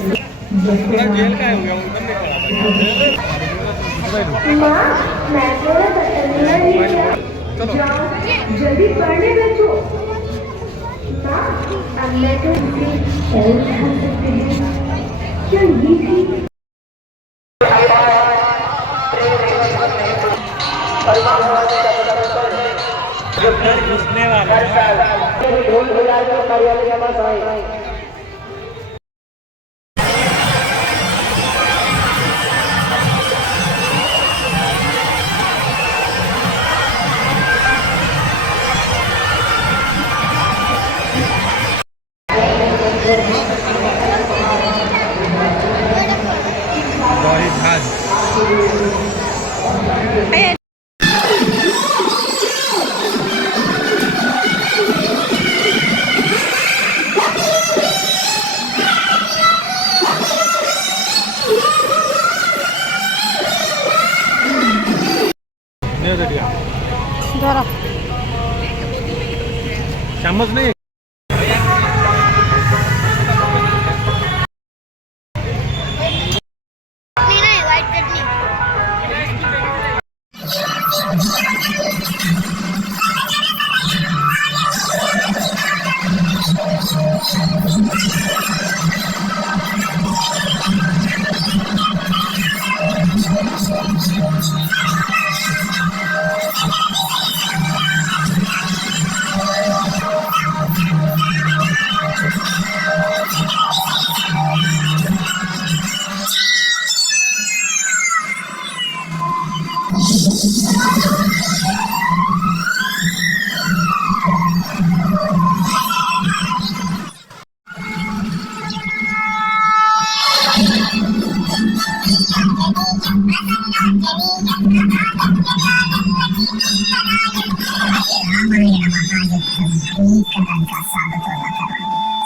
Jail का हो गया उधर नहीं जल्दी पढ़ने बैठो। क्या ये थी? घुसने वाला चम्मच नहीं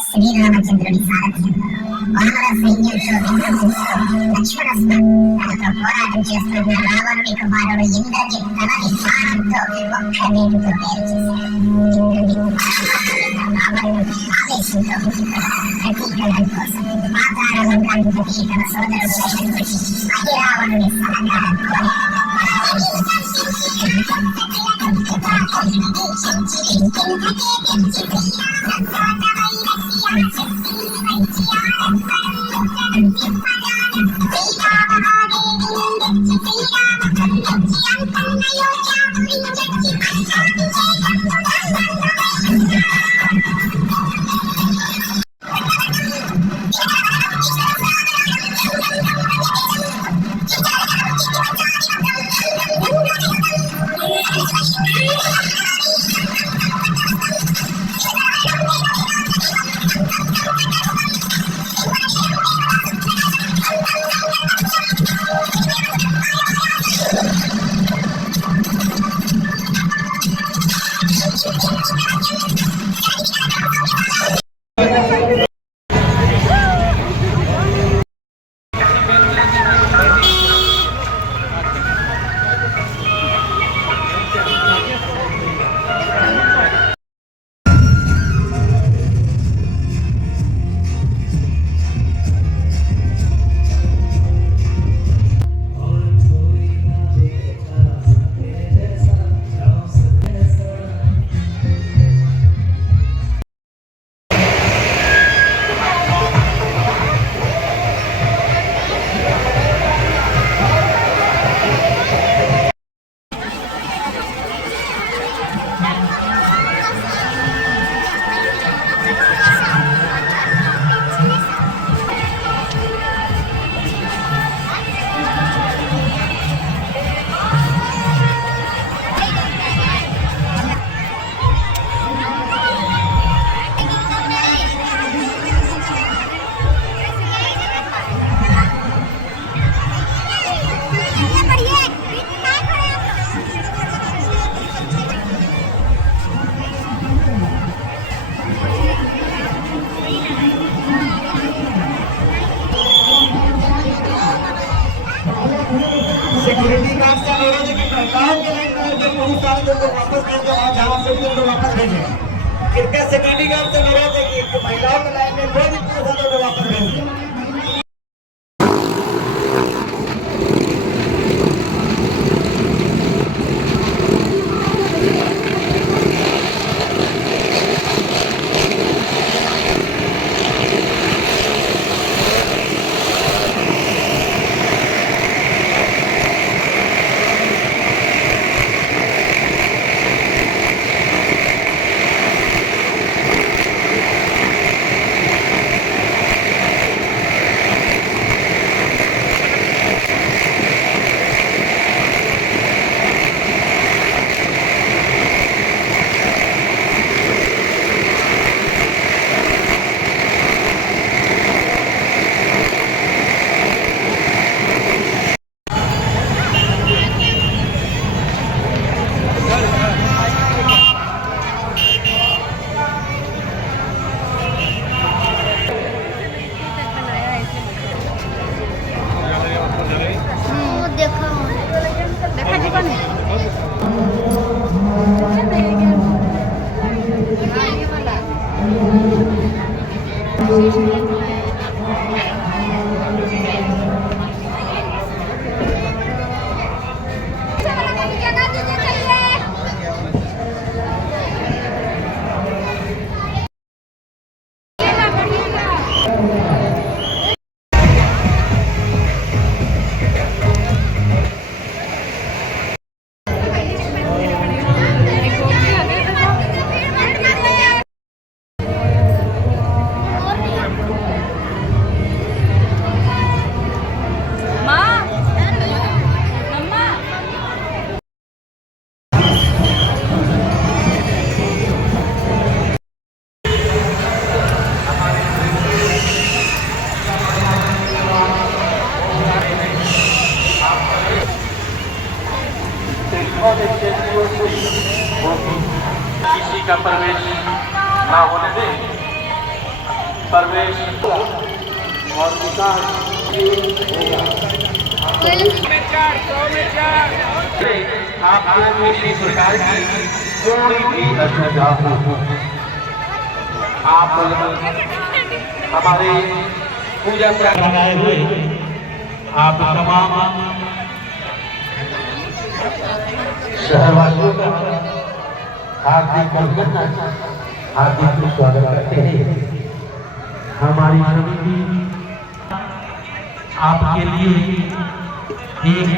श्री रामचंद्र लक्ष्मण పోరాటం చేస్తున్న రావణుని కుమారుడు ఇంద్రజిత్ తన విధానంతో ఒక్క నేటితో వేరు చేశాడు. ఆవేశంతో ప్రతీకరణ కోసం పాతాళలోకాధిపతి తన సోదరుడు రావణుని సహకారం सिक्योरिटी गार्ड से अनुरोध है कि महिलाओं के लाइन में जो पुरुष सारे लोग वापस कर दो और जहाँ से उनको वापस भेजें। कृपया सिक्योरिटी गार्ड से अनुरोध है कि महिलाओं के लाइन में कोई भी पुरुष सारे लोग वापस भेजें। देखा जीवन है किसी का प्रवेश ना होने दे, प्रवेश और विकास होगा। आपको किसी प्रकार की कोई भी असुविधा हो, आप हमारे पूजा कराए हुए आप तमाम शहरवासियों का हार्दिक स्वागत करते हैं। हमारी समिति आपके लिए एक